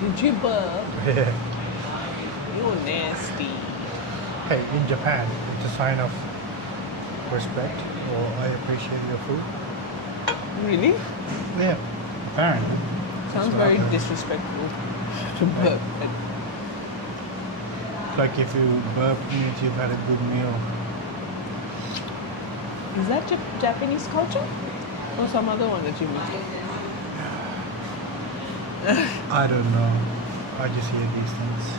Did you burp? Yeah. You're nasty. Hey, in Japan, it's a sign of respect or I appreciate your food. Really? Yeah, apparently. Sounds That's what very I've heard. disrespectful to burp. Like if you burp means you've had a good meal. Is that Japanese culture? Or some other one that you missed? I don't know. I just hear these things.